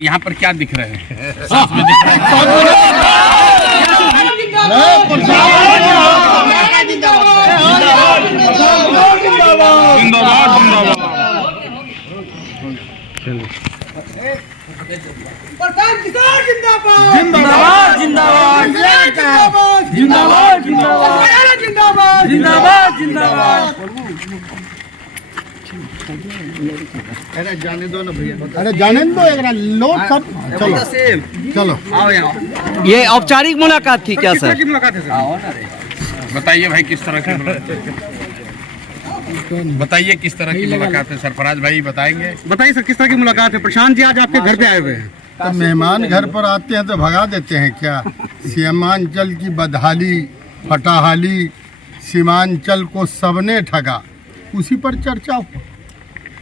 यहाँ पर क्या दिख रहे हैं? साथ में दिख रहे जिंदाबाद जिंदाबाद जिंदाबाद जिंदाबाद जिंदाबाद जिंदाबाद। अरे जाने दो ना भैया, अरे जाने दो एक लो सब। चलो चलो आओ यहाँ। ये औपचारिक मुलाकात थी क्या सर? बताइए भाई किस तरह की बताइए किस तरह की मुलाकात है? सरफराज भाई बताएंगे। बताइए सर, किस तरह की मुलाकात है? प्रशांत जी आज आपके घर पे आए हुए हैं। तो मेहमान घर पर आते हैं तो भगा देते हैं क्या? सीमांचल की बदहाली फटाहाली सीमांचल को सबने ठगा, उसी पर चर्चा हो।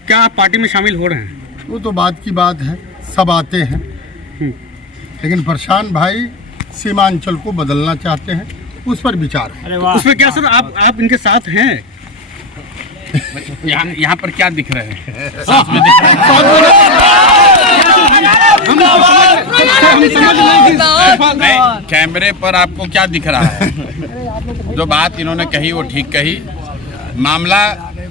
क्या आप पार्टी में शामिल हो रहे हैं? वो तो बात की बात है, सब आते हैं, लेकिन प्रशांत भाई सीमांचल को बदलना चाहते हैं, उस पर विचार है। उसमें क्या सर आप इनके साथ हैं? यहाँ पर क्या दिख रहे हैं? साथ में दिख रहे हैं। कैमरे पर आपको क्या दिख रहा है? जो बात इन्होंने कही वो ठीक कही। मामला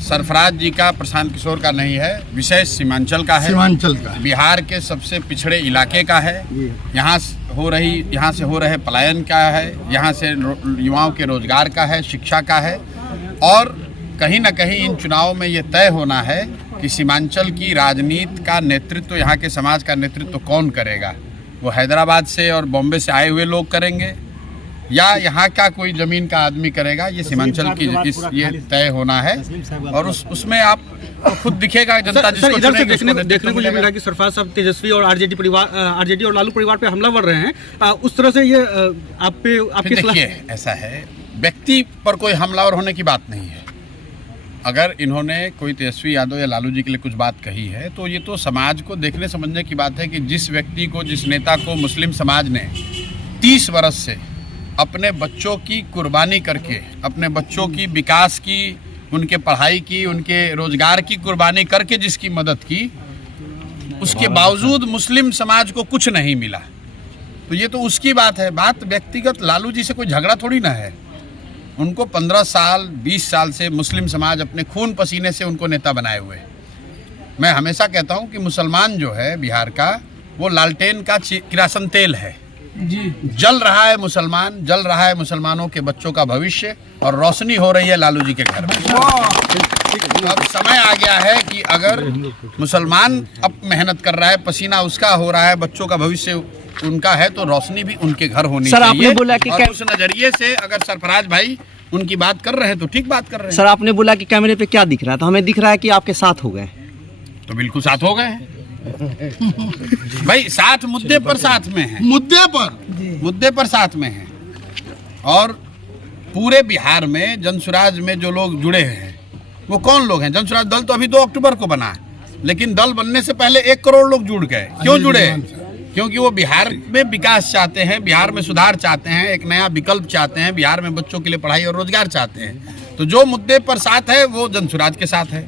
सरफराज जी का, प्रशांत किशोर का नहीं है, विषय सीमांचल का है, सीमांचल का, बिहार के सबसे पिछड़े इलाके का है। यहाँ से हो रहे पलायन का है, यहाँ से युवाओं के रोजगार का है, शिक्षा का है, और कहीं ना कहीं इन चुनावों में ये तय होना है कि सीमांचल की राजनीति का नेतृत्व, यहाँ के समाज का नेतृत्व कौन करेगा। वो हैदराबाद से और बॉम्बे से आए हुए लोग करेंगे या यहाँ का कोई जमीन का आदमी करेगा, ये सीमांचल की ये तय होना है। और उसमें आप खुद दिखेगा जनता जिसको इधर से देखने को ये मिला कि सरफराज साहब तेजस्वी और आरजेडी और लालू परिवार पे हमला कर रहे हैं। उस तरह से ये आप पे आपकी देखिए, ऐसा है, व्यक्ति पर कोई हमलावर होने की बात नहीं है। अगर इन्होंने कोई तेजस्वी यादव या लालू जी के लिए कुछ बात कही है तो ये तो समाज को देखने समझने की बात है कि जिस व्यक्ति को, जिस नेता को मुस्लिम समाज ने 30 वर्ष से अपने बच्चों की कुर्बानी करके, अपने बच्चों की विकास की, उनके पढ़ाई की, उनके रोजगार की कुर्बानी करके जिसकी मदद की, उसके बावजूद मुस्लिम समाज को कुछ नहीं मिला, तो ये तो उसकी बात है। बात व्यक्तिगत लालू जी से कोई झगड़ा थोड़ी ना है। उनको 15 साल 20 साल से मुस्लिम समाज अपने खून पसीने से उनको नेता बनाए हुए। मैं हमेशा कहता हूँ कि मुसलमान जो है बिहार का, वो लालटेन का किरासन तेल है जी। जल रहा है मुसलमान, जल रहा है मुसलमानों के बच्चों का भविष्य, और रोशनी हो रही है लालू जी के घर में। अब समय आ गया है कि अगर मुसलमान अब मेहनत कर रहा है, पसीना उसका हो रहा है, बच्चों का भविष्य उनका है, तो रोशनी भी उनके घर होनी चाहिए। आपने बोला कि और उस नजरिए से अगर सरफराज भाई उनकी बात कर रहे हैं तो ठीक बात कर रहे हैं। सर आपने बोला कि कैमरे पे क्या दिख रहा था? हमें दिख रहा है कि आपके साथ हो गए। तो बिल्कुल साथ हो गए हैं भाई, साथ मुद्दे पर साथ में है, मुद्दे पर साथ में है। और पूरे बिहार में जनसुराज में जो लोग जुड़े हैं वो कौन लोग हैं? जनसुराज दल तो अभी 2 अक्टूबर को बना है, लेकिन दल बनने से पहले 1 करोड़ लोग जुड़ गए। क्यों जुड़े? क्योंकि वो बिहार में विकास चाहते हैं, बिहार में सुधार चाहते हैं, एक नया विकल्प चाहते हैं, बिहार में बच्चों के लिए पढ़ाई और रोजगार चाहते हैं। तो जो मुद्दे पर साथ है वो जनसुराज के साथ है।